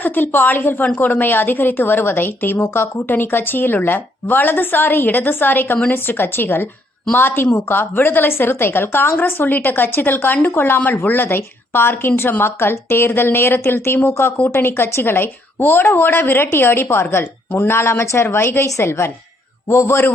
தமிழகத்தில் பாலியல் வன்கொடுமை அதிகரித்து வருவதை திமுக கூட்டணி கட்சியில் உள்ள வலதுசாரி இடதுசாரி கம்யூனிஸ்ட் கட்சிகள், மதிமுக, விடுதலை சிறுத்தைகள், காங்கிரஸ் உள்ளிட்ட கட்சிகள் கண்டுகொள்ளாமல் உள்ளதை பார்க்கின்ற மக்கள் தேர்தல் நேரத்தில் திமுக கூட்டணி கட்சிகளை ஓட ஓட விரட்டி அடிப்பார்கள். முன்னாள் அமைச்சர் வைகை செல்வன், ஒவ்வொரு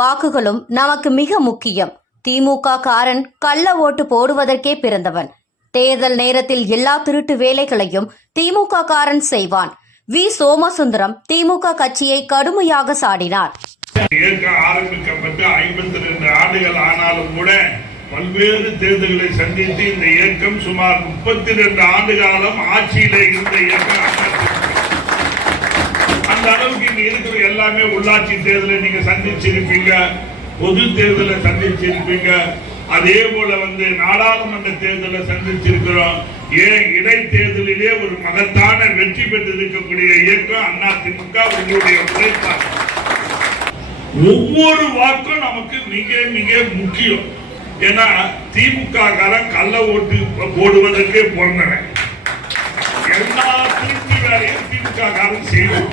வாக்குகளும் நமக்கு மிக முக்கியம். திமுக காரன் கள்ள ஓட்டு போடுவதற்கே பிறந்தவன். தேர்தல் நேரத்தில் எல்லா திருட்டு வேலைகளையும் திமுக காரன் செய்வான். வி. சோமசுந்தரம் திமுக கட்சியை கடுமையாக சாடினார். ஆரம்பிக்கப்பட்டு 52 ஆண்டுகள் ஆனாலும் கூட பல்வேறு தேர்தல்களை சந்தித்து இந்த இயக்கம் சுமார் 32 ஆண்டு காலம் ஆட்சியிலே இருந்த இயக்கம். அந்த அளவுக்கு இங்க இருக்கிற எல்லாமே உள்ளாட்சி தேர்தலை நீங்க சந்திச்சிருப்பீங்க, பொது தேர்தலை சந்திச்சிருப்பீங்க, அதே போல நாடாளுமன்ற தேர்தலை சந்திச்சிருக்கிறோம். ஏன் இடைத்தேர்தலிலே ஒரு மகத்தான வெற்றி பெற்றிருக்கக்கூடிய இயக்கம் அதிமுக. உங்களுடைய உழைப்பாக ஒவ்வொரு வாக்கும் நமக்கு மிக மிக முக்கியம். ஏன்னா திமுக காரன் கள்ள ஓட்டு போடுவதற்கே பிறந்தவன். எல்லா திருச்சி வேலையும் திமுக காரன் செய்வோம்.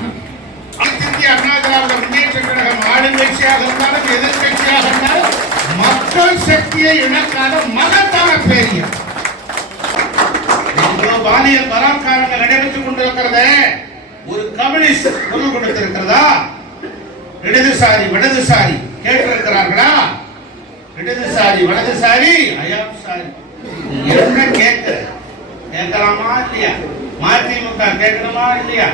அண்ணா திராவிட முன்னேற்ற கழகம் ஆளுங்கட்சியாக இருந்தாலும் எதிர்கட்சியாக இருந்தாலும் மக்கள் சக்தியை இழக்காத மகத்தான பேரிய பாலியல் பலாத்காரங்கள் நடைபெற்றுக் கொண்டிருக்கிறத ஒரு கம்யூனிஸ்ட் குரல் கொடுத்திருக்கிறதா? இடதுசாரி வலதுசாரி கேட்டிருக்கிறார்களா? இடதுசாரி வலதுசாரி என்ன கேட்கலாமா இல்லையா? மதிமுக கேட்கணுமா இல்லையா?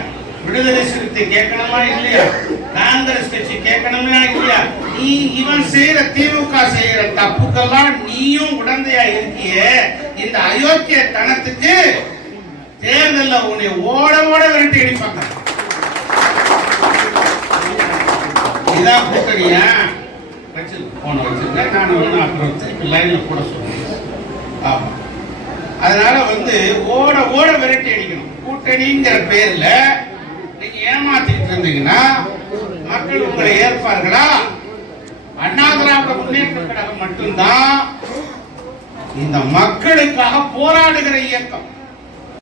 விடுதலை சிறுத்தை கேட்கணுமா இல்லையா? காங்கிரஸ் கட்சி கேட்கணுமா இல்லையா? நீ இவன் செய்யற திமுக செய்யற தப்புக்கெல்லாம் நீயும் உடந்தையா இருக்கிய. இந்த அயோக்கிய தனத்துக்கு தேர்தல்ல உன்னை ஓட ஓட விரட்டி அடிப்பாங்க. இதான் கூட்டணியா? போன வச்சிருக்கேன் நான் அப்புறம் திருப்பி லைன்ல கூட சொல்றேன். அதனால ஓட ஓட விரட்டி அடிக்கணும். கூட்டணிங்கிற பேர்ல நீங்க ஏமாத்திட்டு இருந்தீங்கன்னா மக்கள் உங்களை ஏற்பார்களா? அண்ணா திராவிட முன்னேற்ற கழகம் மட்டும்தான் இந்த மக்களுக்காக போராடுகிற இயக்கம்.